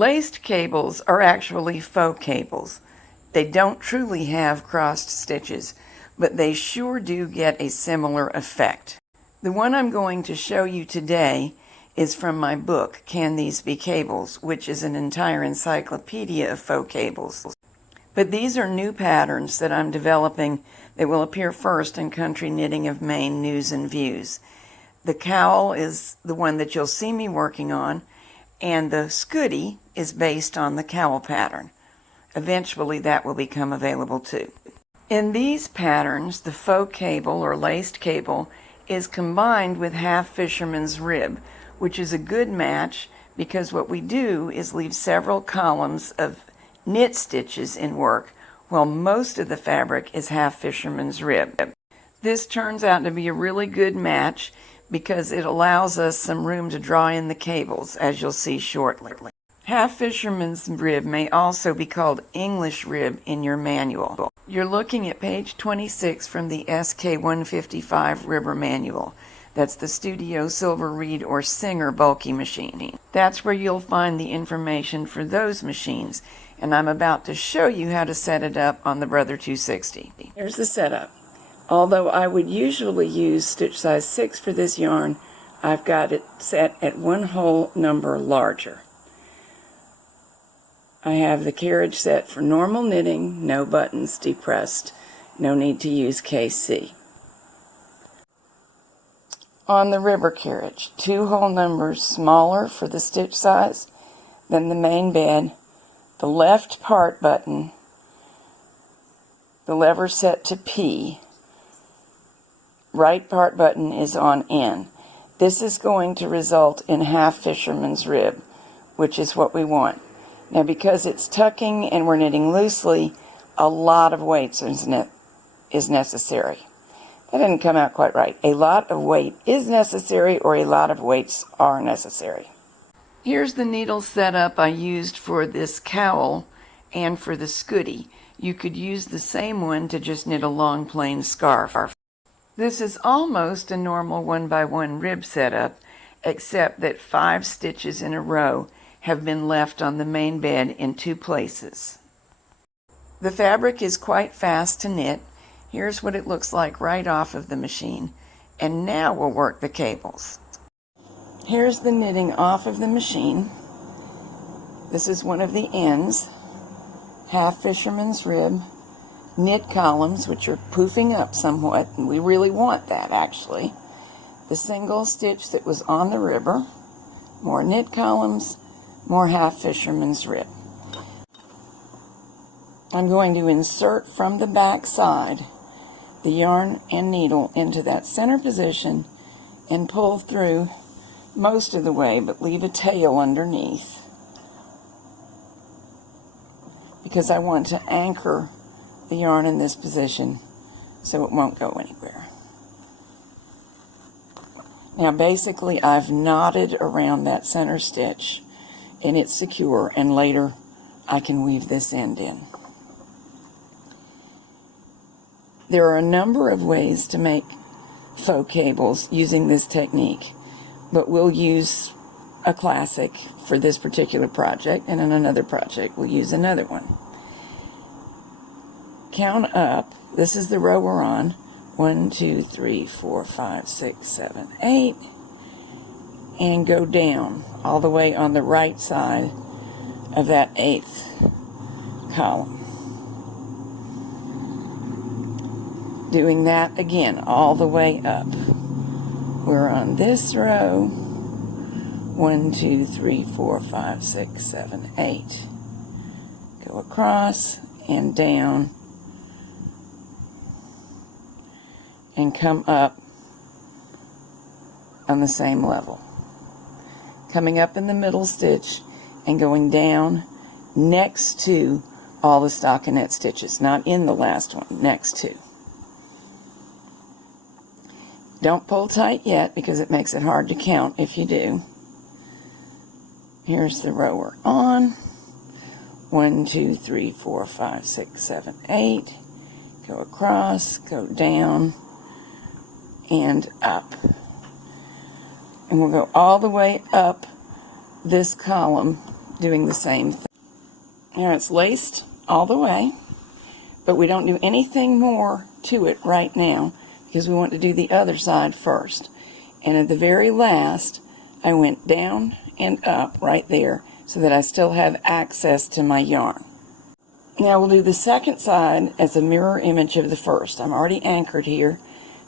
Laced cables are actually faux cables. They don't truly have crossed stitches, but they sure do get a similar effect. The one I'm going to show you today is from my book, Can These Be Cables?, which is an entire encyclopedia of faux cables. But these are new patterns that I'm developing that will appear first in Country Knitting of Maine News and Views. The cowl is the one that you'll see me working on, and the scooty is based on the cowl pattern. Eventually that will become available too. In these patterns, the faux cable or laced cable is combined with half fisherman's rib, which is a good match because what we do is leave several columns of knit stitches in work while most of the fabric is half fisherman's rib. This turns out to be a really good match because it allows us some room to draw in the cables, as you'll see shortly. Half fisherman's rib may also be called English rib in your manual. You're looking at page 26 from the SK155 Ribber Manual. That's the Studio Silver Reed or Singer bulky machine. That's where you'll find the information for those machines, and I'm about to show you how to set it up on the Brother 260. Here's the setup. Although I would usually use stitch size 6 for this yarn, I've got it set at one whole number larger. I have the carriage set for normal knitting, no buttons depressed, no need to use KC. On the ribber carriage, 2 whole numbers smaller for the stitch size than the main bed, the left part button, the lever set to P, right part button is on N. This is going to result in half fisherman's rib, which is what we want. Now because it's tucking and we're knitting loosely, a lot of weights is necessary. That didn't come out quite right. A lot of weight is necessary, or a lot of weights are necessary. Here's the needle setup I used for this cowl and for the scooty. You could use the same one to just knit a long plain scarf. This is almost a normal 1x1 rib setup, except that 5 stitches in a row have been left on the main bed in 2 places. The fabric is quite fast to knit. Here's what it looks like right off of the machine. And now we'll work the cables. Here's the knitting off of the machine. This is one of the ends. Half fisherman's rib. Knit columns, which are poofing up somewhat, and we really want that actually. The single stitch that was on the ribber. More knit columns. More half fisherman's rib. I'm going to insert from the back side the yarn and needle into that center position and pull through most of the way, but leave a tail underneath because I want to anchor the yarn in this position so it won't go anywhere. Now basically I've knotted around that center stitch and it's secure, and later I can weave this end in. There are a number of ways to make faux cables using this technique, but we'll use a classic for this particular project, and in another project we'll use another one. Count up. This is the row we're on. 1, 2, 3, 4, 5, 6, 7, 8. And go down all the way on the right side of that 8th column. Doing that again all the way up. We're on this row. 1, 2, 3, 4, 5, 6, 7, 8. Go across and down and come up on the same level. Coming up in the middle stitch and going down next to all the stockinette stitches, not in the last one, next to. Don't pull tight yet because it makes it hard to count if you do. Here's the row we're on. 1, 2, 3, 4, 5, 6, 7, 8. Go across, go down, and up. And we'll go all the way up this column doing the same thing. Now it's laced all the way, but we don't do anything more to it right now because we want to do the other side first. And at the very last, I went down and up right there so that I still have access to my yarn. Now we'll do the second side as a mirror image of the first. I'm already anchored here,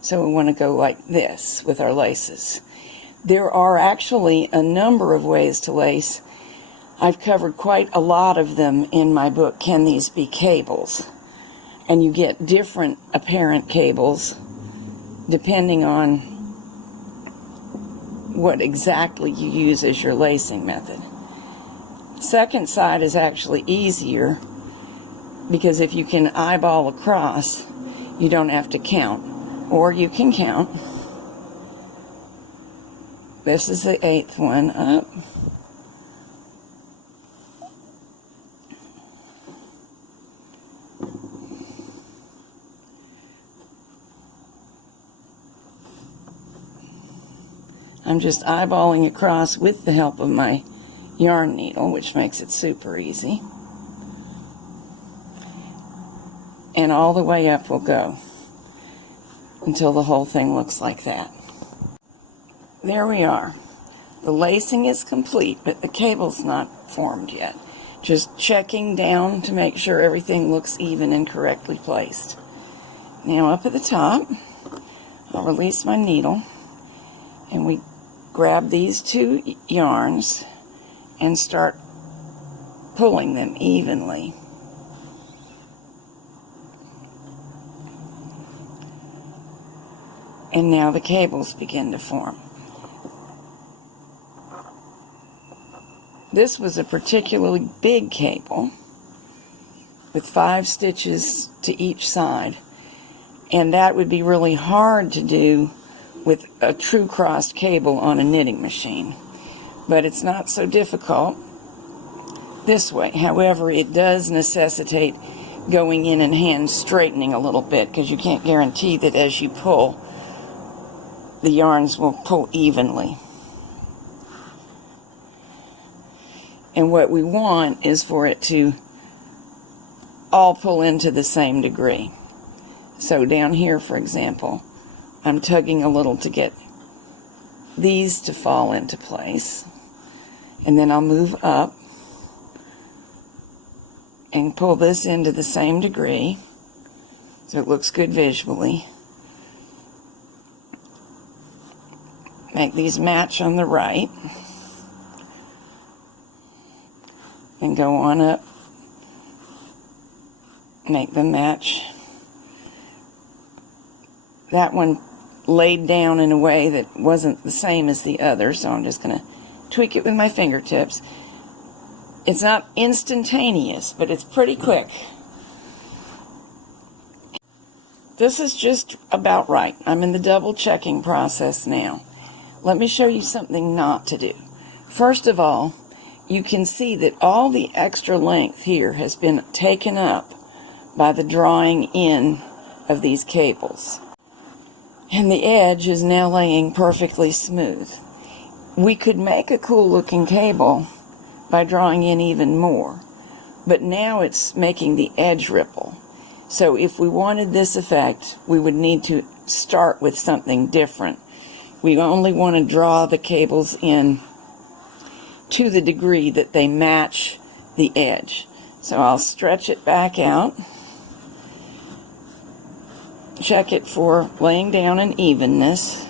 so we want to go like this with our laces. There are actually a number of ways to lace. I've covered quite a lot of them in my book, Can These Be Cables? And you get different apparent cables depending on what exactly you use as your lacing method. Second side is actually easier because if you can eyeball across, you don't have to count. Or you can count. This is the 8th one up. I'm just eyeballing across with the help of my yarn needle, which makes it super easy. And all the way up we'll go until the whole thing looks like that. There we are. The lacing is complete, but the cable's not formed yet. Just checking down to make sure everything looks even and correctly placed. Now up at the top, I'll release my needle, and we grab these two yarns and start pulling them evenly. And now the cables begin to form. This was a particularly big cable with 5 stitches to each side, and that would be really hard to do with a true crossed cable on a knitting machine. But it's not so difficult this way. However, it does necessitate going in and hand straightening a little bit because you can't guarantee that as you pull, the yarns will pull evenly. And what we want is for it to all pull into the same degree. So down here, for example, I'm tugging a little to get these to fall into place. And then I'll move up and pull this into the same degree so it looks good visually. Make these match on the right. And go on up. Make them match. That one laid down in a way that wasn't the same as the other, so I'm just going to tweak it with my fingertips. It's not instantaneous, but it's pretty quick. This is just about right. I'm in the double checking process now. Let me show you something not to do. First of all, you can see that all the extra length here has been taken up by the drawing in of these cables. And the edge is now laying perfectly smooth. We could make a cool looking cable by drawing in even more, but now it's making the edge ripple. So if we wanted this effect, we would need to start with something different. We only want to draw the cables in to the degree that they match the edge. So I'll stretch it back out. Check it for laying down an evenness,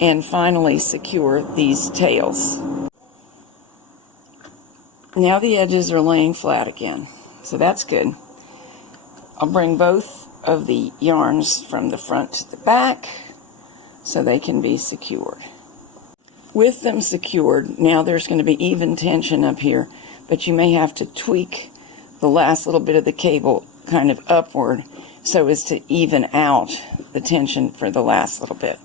and finally secure these tails. Now the edges are laying flat again, so that's good. I'll bring both of the yarns from the front to the back so they can be secured. With them secured, now there's going to be even tension up here, but you may have to tweak the last little bit of the cable kind of upward so as to even out the tension for the last little bit.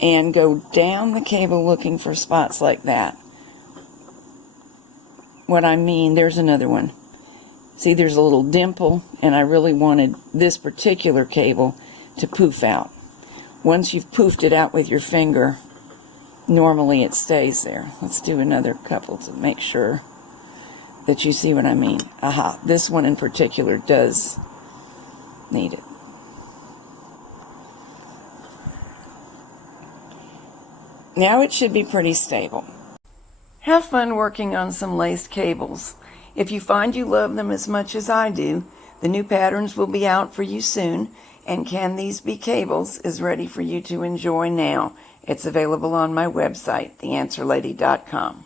And go down the cable looking for spots like that. What I mean, there's another one. See, there's a little dimple, and I really wanted this particular cable to poof out. Once you've poofed it out with your finger, normally it stays there. Let's do another couple to make sure. that you see what I mean. Aha, this one in particular does need it. Now it should be pretty stable. Have fun working on some laced cables. If you find you love them as much as I do, the new patterns will be out for you soon, and Can These Be Cables is ready for you to enjoy now. It's available on my website, theanswerlady.com.